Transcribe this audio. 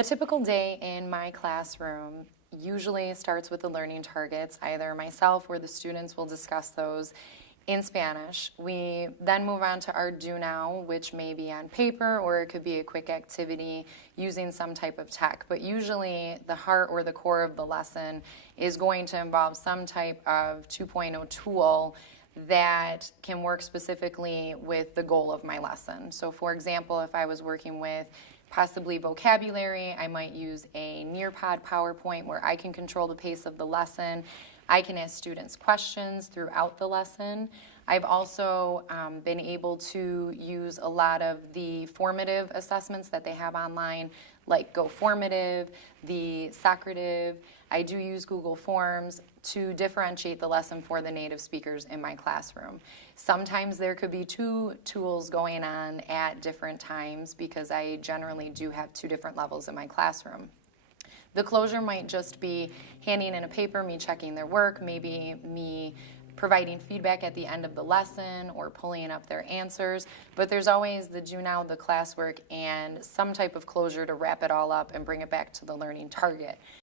A typical day in my classroom usually starts with the learning targets. Either myself or the students will discuss those in Spanish. We then move on to our do now, which may be on paper or it could be a quick activity using some type of tech. But usually the heart or the core of the lesson is going to involve some type of 2.0 tool that can work specifically with the goal of my lesson. So for example, if I was working with possibly vocabulary, I might use a Nearpod PowerPoint where I can control the pace of the lesson. I can ask students questions throughout the lesson. I've also been able to use a lot of the formative assessments that they have online, like Go Formative, the Socrative. I do use Google Forms to differentiate the lesson for the native speakers in my classroom. Sometimes there could be two tools going on at different times because I generally do have two different levels in my classroom. The closure might just be handing in a paper, me checking their work, maybe me providing feedback at the end of the lesson or pulling up their answers, but there's always the do now, the classwork, and some type of closure to wrap it all up and bring it back to the learning target.